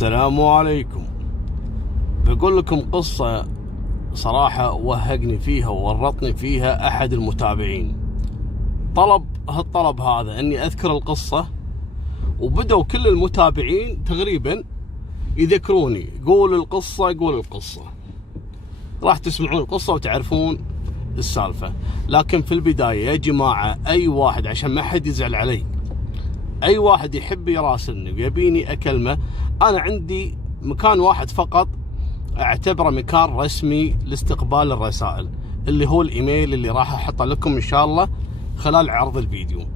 السلام عليكم. بقول لكم قصة صراحة وهقني فيها وورطني فيها أحد المتابعين. هالطلب هذا أني أذكر القصة، وبدأوا كل المتابعين تقريبا يذكروني، قول القصة. راح تسمعون القصة وتعرفون السالفة. لكن في البداية يا جماعة، أي واحد عشان ما حد يزعل علي، أي واحد يحب يراسلني ويبيني أكلمه، أنا عندي مكان واحد فقط اعتبره مكان رسمي لاستقبال الرسائل، اللي هو الإيميل اللي راح أحطه لكم إن شاء الله خلال عرض الفيديو.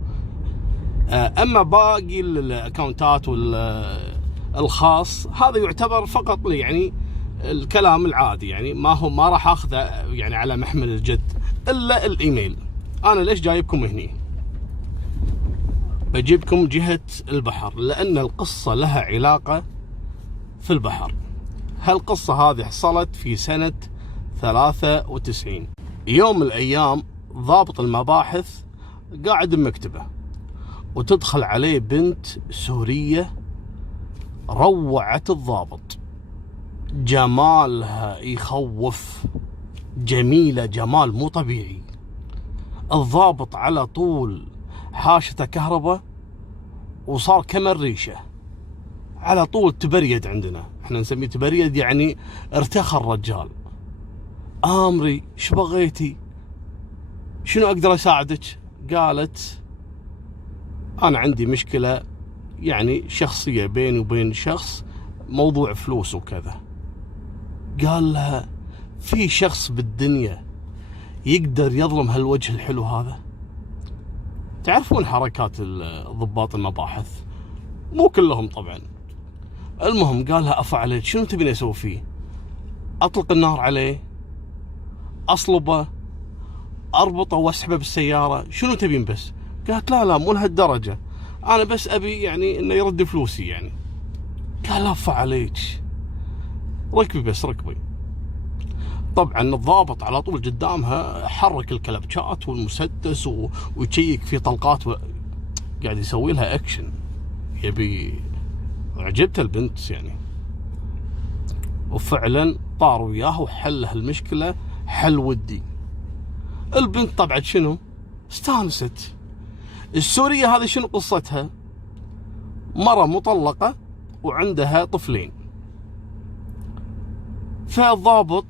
أما باقي الأكاونتات والخاص هذا يعتبر فقط لي، يعني الكلام العادي، يعني ما راح أخذه يعني على محمل الجد إلا الإيميل. أنا ليش جايبكم هني؟ بجيبكم جهة البحر، لأن القصة لها علاقة في البحر. هالقصة هذه حصلت في سنة 93. يوم من الأيام ضابط المباحث قاعد بمكتبه، وتدخل عليه بنت سورية روعت الضابط، جمالها يخوف، جميلة جمال مو طبيعي. الضابط على طول حاشته كهرباء وصار كمن ريشه، على طول تبريد. عندنا احنا نسميه تبريد، يعني ارتخى الرجال. امري شو بغيتي؟ شنو اقدر اساعدك؟ قالت انا عندي مشكلة يعني شخصية بيني وبين شخص، موضوع فلوس وكذا. قال لها في شخص بالدنيا يقدر يظلم هالوجه الحلو هذا؟ تعرفون حركات ضباط المباحث، مو كلهم طبعا. المهم قالها افعل شنو تبين اسوي فيه؟ اطلق النار عليه؟ اصلبه؟ اربطه واسحبه بالسياره؟ شنو تبين بس؟ قالت لا مو لهالدرجه، انا بس ابي يعني انه يرد فلوسي يعني. قال لا عليك، ركبي. طبعا الضابط على طول قدامها حرك الكلبشات والمسدس ويشيك في طلقات قاعد يسوي لها اكشن، يبي. عجبت البنت يعني، وفعلا طار وياه وحل هالمشكلة حل ودي. البنت طبعا شنو استانست. السورية هذه شنو قصتها؟ مرة مطلقة وعندها طفلين. فالضابط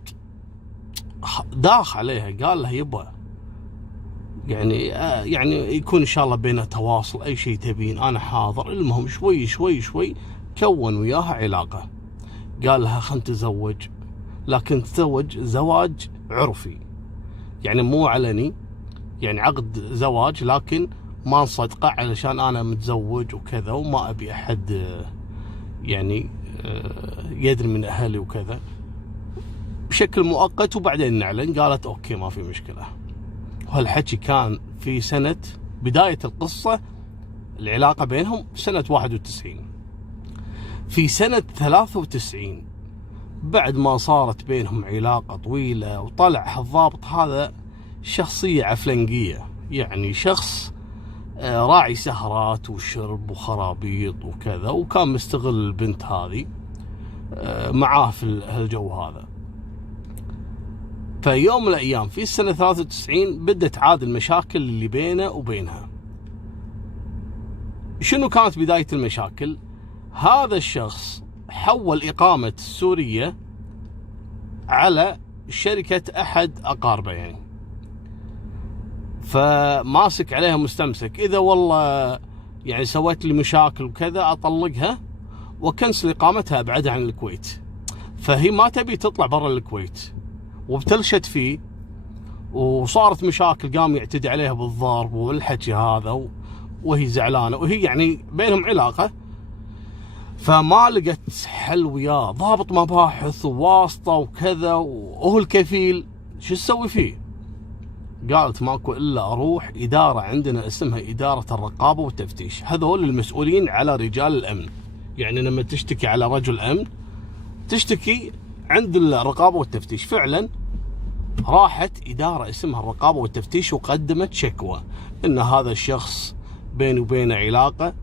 داخ عليها قال لها يبا يعني يكون ان شاء الله بيننا تواصل، اي شيء تبين انا حاضر. المهم شوي كون وياها علاقة. قال لها خلنا نتزوج، لكن تزوج زواج عرفي، يعني مو علني، يعني عقد زواج لكن ما نصدقه علشان انا متزوج وكذا، وما ابي احد يعني يدري من اهلي وكذا، بشكل مؤقت وبعدين نعلن. قالت اوكي ما في مشكلة. وهالحكي كان في سنة بداية القصة، العلاقة بينهم سنة 91. في سنة 93 بعد ما صارت بينهم علاقة طويلة، وطلع الضابط هذا شخصية عفلنجية، يعني شخص راعي سهرات وشرب وخرابيط وكذا، وكان مستغل البنت هذه معاه في هالجو هذا. فيوم من الأيام في السنة 93 بدت عاد المشاكل اللي بينه وبينها. شنو كانت بداية المشاكل؟ هذا الشخص حول إقامة سورية على شركة أحد أقاربه يعني، فماسك عليها مستمسك، إذا والله يعني سويت لي مشاكل وكذا أطلقها وكنسل إقامتها أبعدها عن الكويت. فهي ما تبي تطلع برا الكويت، وبتلشت فيه، وصارت مشاكل، قام يعتدي عليها بالضرب والحكي هذا، وهي زعلانة، وهي يعني بينهم علاقة. فما لقت حل وياه، ضابط مباحث وواسطة وكذا، وهو الكفيل، شو تسوي فيه؟ قالت ماكو إلا أروح إدارة عندنا اسمها إدارة الرقابة والتفتيش، هذول المسؤولين على رجال الأمن. يعني لما تشتكي على رجل أمن تشتكي عند الرقابة والتفتيش. فعلا راحت إدارة اسمها الرقابة والتفتيش وقدمت شكوى إن هذا الشخص بيني وبينه علاقة،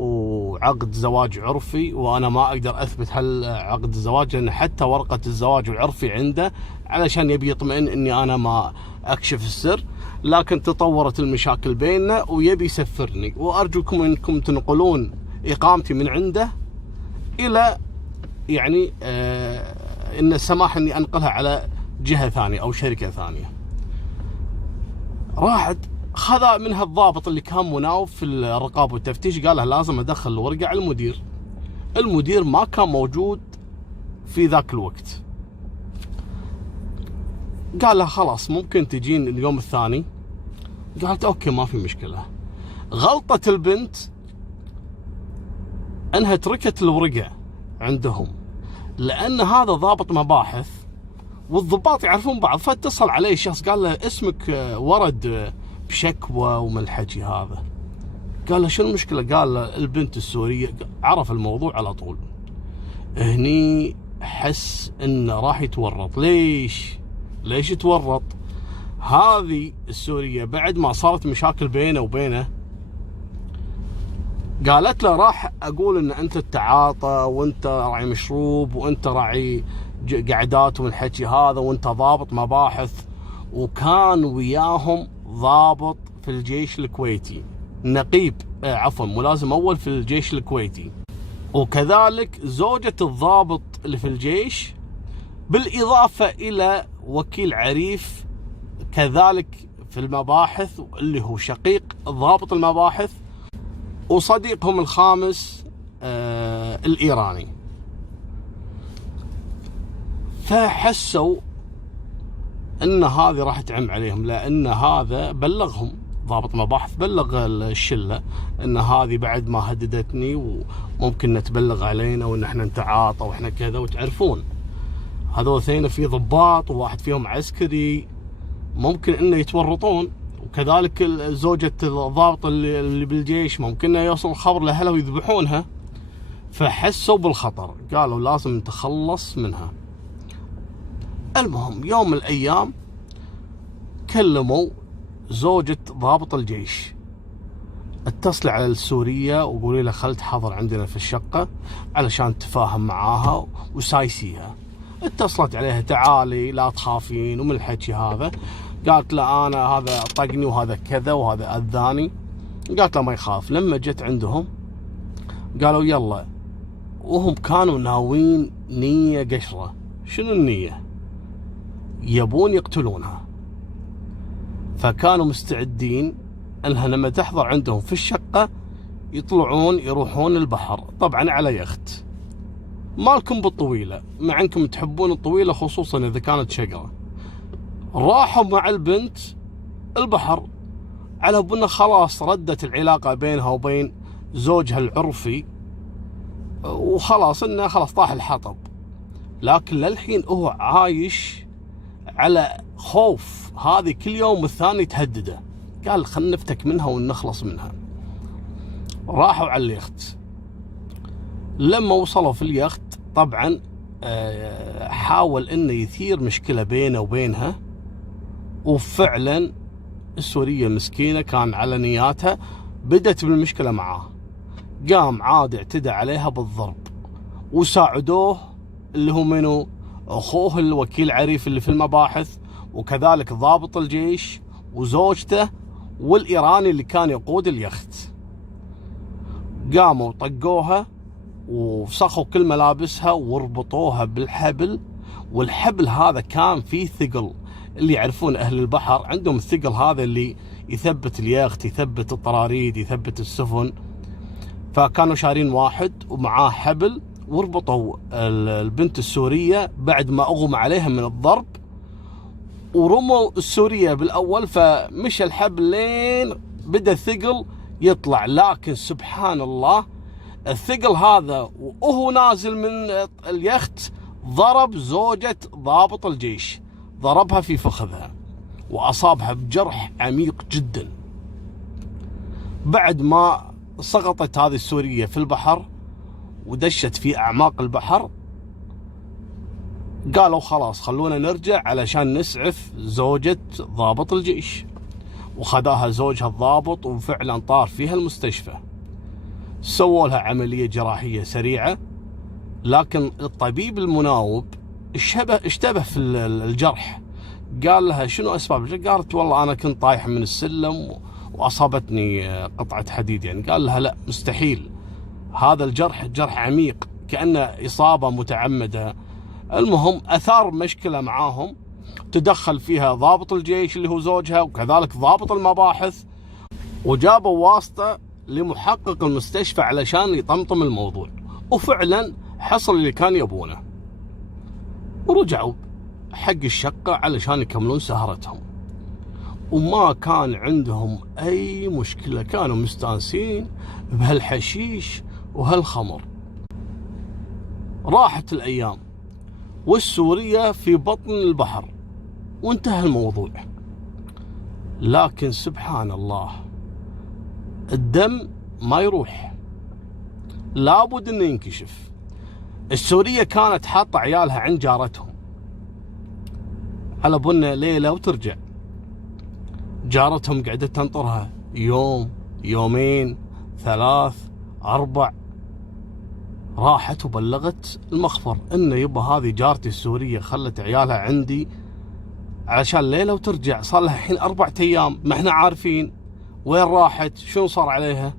وعقد زواج عرفي، وأنا ما أقدر أثبت هل عقد الزواج، لأن حتى ورقة الزواج العرفي عنده علشان يبي يطمئن إني أنا ما أكشف السر. لكن تطورت المشاكل بيننا ويبي يسفرني، وأرجوكم أنكم تنقلون إقامتي من عنده إلى يعني إن السماح إني أنقلها على جهة ثانية أو شركة ثانية. راحت خذ منها الضابط اللي كان مناوب في الرقابة والتفتيش، قال له لازم أدخل الورقة على المدير. المدير ما كان موجود في ذاك الوقت. قال له خلاص ممكن تجين اليوم الثاني. قالت أوكي ما في مشكلة. غلطة البنت أنها تركت الورقة عندهم، لأن هذا ضابط مباحث والضباط يعرفون بعض. فاتصل عليه شخص قال له اسمك ورد بشكوى ومن الحكي هذا. قال له شنو المشكلة؟ قال له البنت السورية. عرف الموضوع على طول. هني حس انه راح يتورط. ليش يتورط؟ هذه السورية بعد ما صارت مشاكل بينه وبينه قالت له راح اقول ان انت التعاطى وانت راعي مشروب وانت راعي قعدات ومن الحكي هذا وانت ضابط مباحث. وكان وياهم ضابط في الجيش الكويتي، نقيب عفوا ملازم اول في الجيش الكويتي، وكذلك زوجة الضابط اللي في الجيش، بالاضافة الى وكيل عريف كذلك في المباحث اللي هو شقيق ضابط المباحث، وصديقهم الخامس الإيراني. فحسوا ان هذه راح تعم عليهم، لان هذا بلغهم ضابط مباحث، بلغ الشله ان هذه بعد ما هددتني وممكن نتبلغ علينا وان احنا نتعاطى واحنا كذا. وتعرفون هذول اثنين في ضباط وواحد فيهم عسكري، ممكن انه يتورطون. وكذلك زوجة الضابط اللي بالجيش ممكن يوصل الخبر لاهلها ويذبحونها. فحسوا بالخطر، قالوا لازم نتخلص منها. المهم يوم من الأيام كلموا زوجة ضابط الجيش، اتصلي على السورية وقولي لها خلت حاضر عندنا في الشقة علشان تفاهم معاها وسايسيها. اتصلت عليها تعالي لا تخافين ومن الحكي هذا. قالت له أنا هذا طقني وهذا كذا وهذا أذاني. قالت له ما يخاف. لما جت عندهم قالوا يلا، وهم كانوا ناويين نية قشرة. شنو النية؟ يبون يقتلونها. فكانوا مستعدين انها لما تحضر عندهم في الشقة يطلعون يروحون البحر، طبعا على يخت. مالكم بالطويلة، مع انكم تحبون الطويلة خصوصا اذا كانت شقرة. راحوا مع البنت البحر على بنا خلاص ردت العلاقة بينها وبين زوجها العرفي، وخلاص انه خلاص طاح الحطب. لكن للحين هو عايش على خوف، هذه كل يوم والثاني تهدده. قال خلنا نفتك منها ونخلص منها. راحوا على اليخت. لما وصلوا في اليخت طبعا حاول انه يثير مشكلة بينه وبينها، وفعلا السورية مسكينة كان على نياتها، بدت بالمشكلة معاه. قام عاد اعتدى عليها بالضرب، وساعدوه اللي هو منو؟ اخوه الوكيل عريف اللي في المباحث، وكذلك ضابط الجيش وزوجته والإيراني اللي كان يقود اليخت. قاموا طقوها وفسخوا كل ملابسها وربطوها بالحبل، والحبل هذا كان فيه ثقل. اللي يعرفون أهل البحر عندهم الثقل هذا اللي يثبت اليخت، يثبت الطراريد، يثبت السفن. فكانوا شارين واحد ومعاه حبل، وربطوا البنت السورية بعد ما أغمى عليها من الضرب، ورموا السورية بالأول. فمشى الحبل لين بدأ الثقل يطلع، لكن سبحان الله الثقل هذا وهو نازل من اليخت ضرب زوجة ضابط الجيش، ضربها في فخذها وأصابها بجرح عميق جدا. بعد ما سقطت هذه السورية في البحر ودشت في أعماق البحر، قالوا خلاص خلونا نرجع علشان نسعف زوجة ضابط الجيش. وخذاها زوجها الضابط وفعلا طار فيها المستشفى. سووا لها عملية جراحية سريعة، لكن الطبيب المناوب اشتبه في الجرح. قال لها شنو أسباب الجرح؟ قالت والله أنا كنت طايحة من السلم وأصابتني قطعة حديد. يعني قال لها لا، مستحيل، هذا الجرح جرح عميق كأنه إصابة متعمدة. المهم أثار مشكلة معاهم، تدخل فيها ضابط الجيش اللي هو زوجها، وكذلك ضابط المباحث، وجابوا واسطة لمحقق المستشفى علشان يطمطم الموضوع، وفعلا حصل اللي كان يبونه، ورجعوا حق الشقة علشان يكملون سهرتهم، وما كان عندهم أي مشكلة، كانوا مستانسين بهالحشيش وهالخمر. راحت الأيام والسورية في بطن البحر وانتهى الموضوع. لكن سبحان الله، الدم ما يروح، لابد انه ينكشف. السورية كانت حاطة عيالها عند جارتهم على بنا ليلة وترجع. جارتهم قعدت تنطرها يوم، يومين، 3، 4. راحت وبلغت المخفر انه يبا هذه جارتي السورية خلت عيالها عندي علشان ليلة وترجع، صار لها الحين 4 أيام، ما احنا عارفين وين راحت، شنو صار عليها.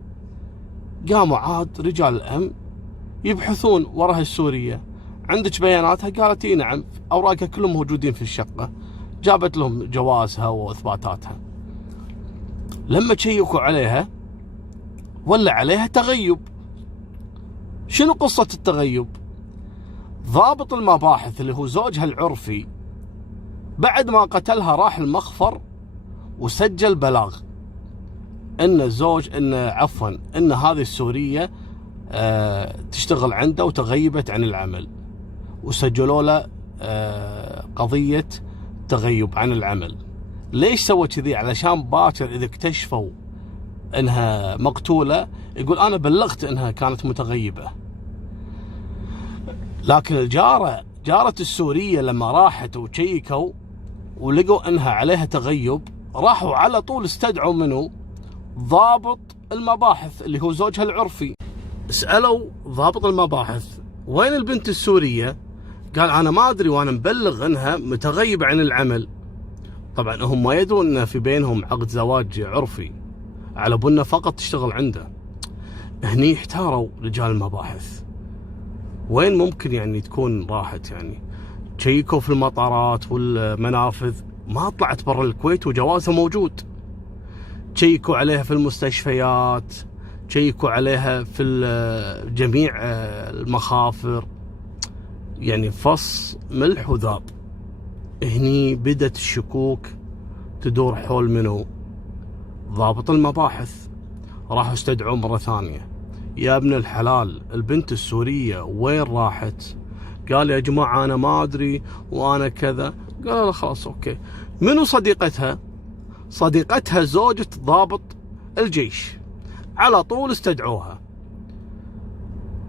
قاموا عاد رجال الأمن يبحثون وراها السورية. عندك بياناتها؟ قالت اي نعم، أوراقها كلهم موجودين في الشقة. جابت لهم جوازها وإثباتاتها. لما تشيكوا عليها ولا عليها تغيب. شنو قصة التغيب؟ ضابط المباحث اللي هو زوجها العرفي بعد ما قتلها راح المخفر وسجل بلاغ ان ان هذه السورية تشتغل عنده وتغيبت عن العمل، وسجلوا له قضية تغيب عن العمل. ليش سوى كذي؟ علشان باكر اذا اكتشفوا انها مقتولة يقول انا بلغت انها كانت متغيبة. لكن جارة السورية لما راحت وشيكوا ولقوا انها عليها تغيب، راحوا على طول استدعوا منه ضابط المباحث اللي هو زوجها العرفي. سألوا ضابط المباحث وين البنت السورية؟ قال انا ما ادري وانا مبلغ انها متغيبة عن العمل. طبعا هم ما يدرون ان في بينهم عقد زواج عرفي، على بنا فقط تشتغل عنده. هني احتاروا رجال المباحث، وين ممكن يعني تكون راحت؟ يعني تشيكوا في المطارات والمنافذ، ما طلعت برا الكويت وجوازها موجود. تشيكوا عليها في المستشفيات، تشيكوا عليها في جميع المخافر، يعني فص ملح وذاب. هني بدت الشكوك تدور حول منو؟ ضابط المباحث. راحوا استدعوه مرة ثانية، يا ابن الحلال البنت السورية وين راحت؟ قال يا جماعة أنا ما أدري وأنا كذا. قال لا خلاص أوكي. منو صديقتها؟ صديقتها زوجة ضابط الجيش. على طول استدعوها،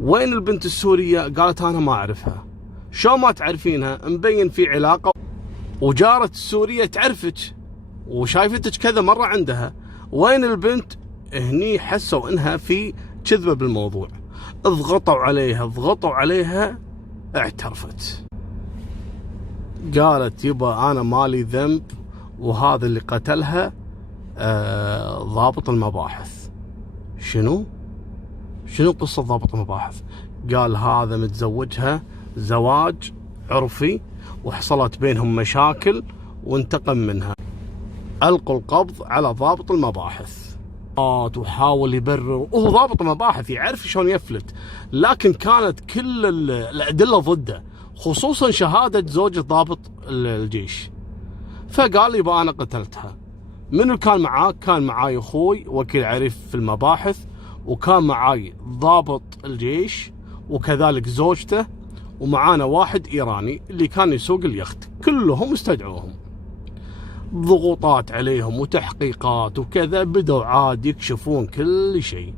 وين البنت السورية؟ قالت أنا ما أعرفها. شو ما تعرفينها؟ مبين في علاقة، وجارة السورية تعرفك وشايفتك كذا مرة عندها. وين البنت؟ هني حسوا انها في كذبة بالموضوع، ضغطوا عليها اعترفت. قالت يبا انا مالي ذنب، وهذا اللي قتلها ضابط المباحث. شنو قصة ضابط المباحث؟ قال هذا متزوجها زواج عرفي وحصلت بينهم مشاكل وانتقم منها. ألقوا القبض على ضابط المباحث، وحاول يبرر، وهو ضابط مباحث يعرف شلون يفلت، لكن كانت كل الأدلة ضده، خصوصا شهادة زوجة ضابط الجيش. فقال يبا أنا قتلتها. منو كان معاه؟ كان معاي أخوي وكيل عريف في المباحث، وكان معاي ضابط الجيش، وكذلك زوجته، ومعانا واحد إيراني اللي كان يسوق اليخت. كلهم استدعوهم، ضغوطات عليهم وتحقيقات وكذا. بدوا عاد يكشفون كل شيء.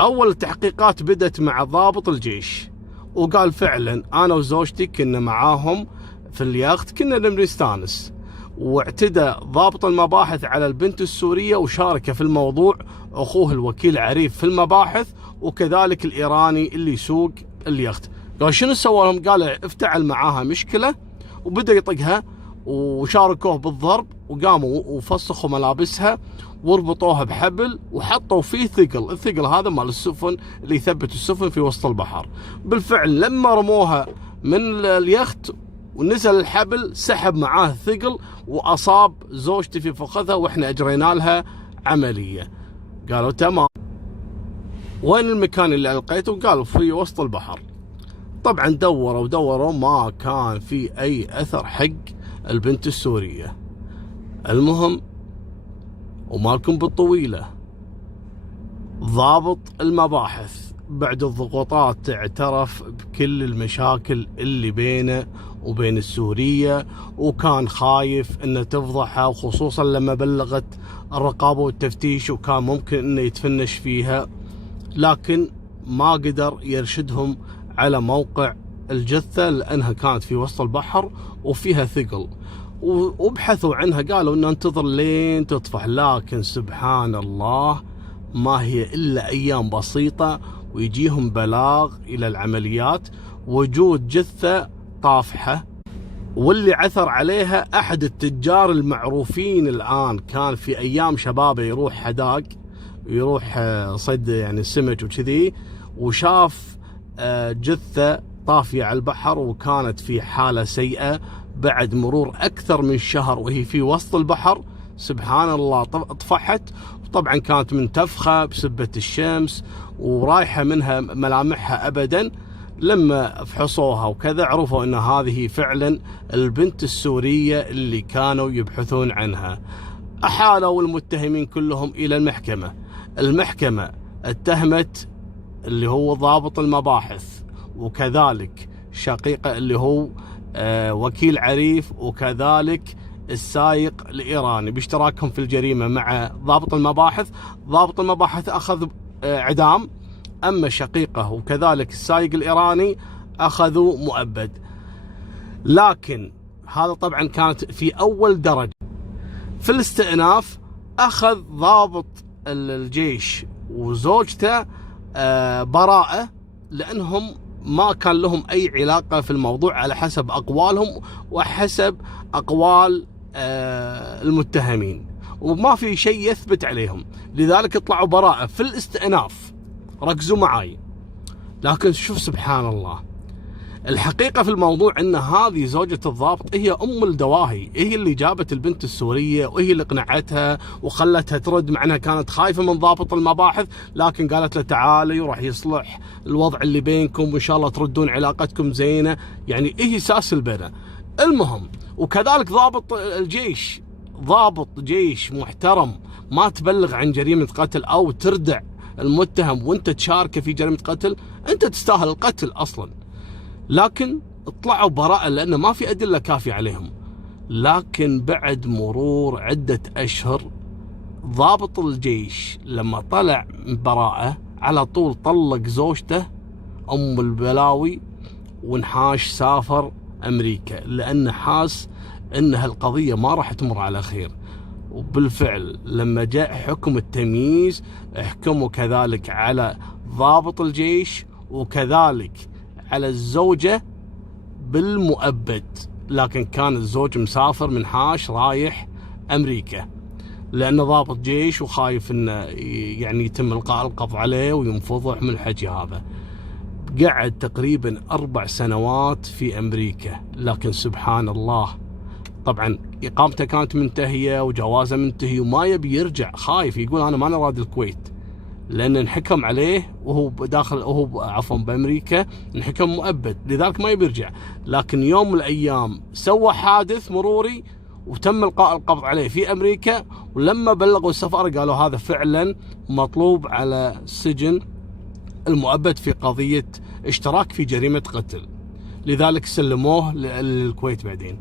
أول التحقيقات بدت مع ضابط الجيش، وقال فعلا أنا وزوجتي كنا معاهم في اليخت، كنا نستانس، واعتدى ضابط المباحث على البنت السورية، وشارك في الموضوع أخوه الوكيل عريف في المباحث، وكذلك الإيراني اللي يسوق اليخت. قال شنو سوى لهم؟ قال افتعل معاها مشكلة وبدأ يطقها، وشاركوه بالضرب، وقاموا وفسخوا ملابسها وربطوها بحبل وحطوا فيه ثقل. الثقل هذا مال السفن اللي يثبت السفن في وسط البحر. بالفعل لما رموها من اليخت ونزل الحبل سحب معاه الثقل وأصاب زوجتي في فخذها، وإحنا أجرينا لها عملية. قالوا تمام. وين المكان اللي ألقيته؟ قالوا في وسط البحر. طبعا دوروا ما كان في أي أثر حق البنت السورية. المهم ومالكم بالطويلة، ضابط المباحث بعد الضغوطات اعترف بكل المشاكل اللي بينه وبين السورية، وكان خايف انه تفضحها، وخصوصا لما بلغت الرقابة والتفتيش وكان ممكن انه يتفنش فيها، لكن ما قدر يرشدهم على موقع الجثة لأنها كانت في وسط البحر وفيها ثقل، وبحثوا عنها. قالوا إنه انتظر لين تطفح، لكن سبحان الله ما هي إلا أيام بسيطة ويجيهم بلاغ إلى العمليات وجود جثة طافحة، واللي عثر عليها أحد التجار المعروفين الآن. كان في أيام شبابه يروح حداق، يروح صيد يعني السمك وكذي، وشاف جثة طافية على البحر وكانت في حالة سيئة بعد مرور أكثر من شهر وهي في وسط البحر. سبحان الله طفحت، طبعا كانت منتفخة بسبة الشمس ورايحة منها ملامحها أبدا. لما فحصوها وكذا عرفوا أن هذه فعلا البنت السورية اللي كانوا يبحثون عنها. أحالوا المتهمين كلهم إلى المحكمة. المحكمة اتهمت اللي هو ضابط المباحث، وكذلك شقيقه اللي هو وكيل عريف، وكذلك السائق الإيراني باشتراكهم في الجريمة مع ضابط المباحث. ضابط المباحث أخذ إعدام، أما شقيقه وكذلك السائق الإيراني أخذوا مؤبد. لكن هذا طبعا كانت في أول درجة. في الاستئناف أخذ ضابط الجيش وزوجته براءة، لأنهم ما كان لهم أي علاقة في الموضوع على حسب أقوالهم وحسب أقوال المتهمين، وما في شيء يثبت عليهم، لذلك طلعوا براءة في الاستئناف. ركزوا معاي. لكن شوف سبحان الله، الحقيقة في الموضوع أن هذه زوجة الضابط هي أم الدواهي، هي اللي جابت البنت السورية وهي اللي اقنعتها وخلتها ترد، مع أنها كانت خايفة من ضابط المباحث، لكن قالت له تعالي وراح يصلح الوضع اللي بينكم وإن شاء الله تردون علاقتكم زينة. يعني هي ساس البنا. المهم وكذلك ضابط الجيش، ضابط جيش محترم، ما تبلغ عن جريمة قتل أو تردع المتهم وانت تشاركه في جريمة قتل، انت تستاهل القتل أصلا. لكن اطلعوا براءة لأنه ما في أدلة كافية عليهم. لكن بعد مرور عدة أشهر ضابط الجيش لما طلع براءة على طول طلق زوجته أم البلاوي ونحاش سافر أمريكا، لأنه حاس أن هالقضية ما راح تمر على خير. وبالفعل لما جاء حكم التمييز احكموا كذلك على ضابط الجيش وكذلك على الزوجة بالمؤبد، لكن كان الزوج مسافر من حاش رايح أمريكا لأنه ضابط جيش وخايف أنه يعني يتم إلقاء القبض عليه وينفضح من الحكي هذا. قعد تقريبا 4 سنوات في أمريكا، لكن سبحان الله طبعا إقامته كانت منتهية وجوازه منتهي وما يبي يرجع، خايف يقول أنا ما أنا راد الكويت، لأن انحكم عليه وهو داخل وهو عفوا بأمريكا انحكم مؤبد، لذلك ما يبي يرجع. لكن يوم من الأيام سوى حادث مروري وتم إلقاء القبض عليه في أمريكا، ولما بلغوا السفارة قالوا هذا فعلا مطلوب على سجن المؤبد في قضية اشتراك في جريمة قتل، لذلك سلموه للكويت بعدين.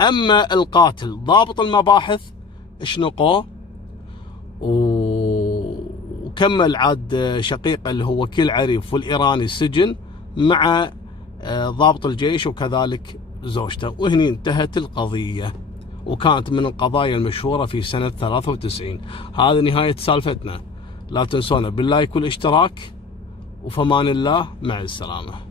أما القاتل ضابط المباحث اشنقوه وكمل عاد شقيقه اللي هو وكيل عريف والإيراني السجن مع ضابط الجيش وكذلك زوجته، وهني انتهت القضية. وكانت من القضايا المشهورة في سنة 93. هذه نهاية سالفتنا. لا تنسونا باللايك والاشتراك، وفمان الله، مع السلامة.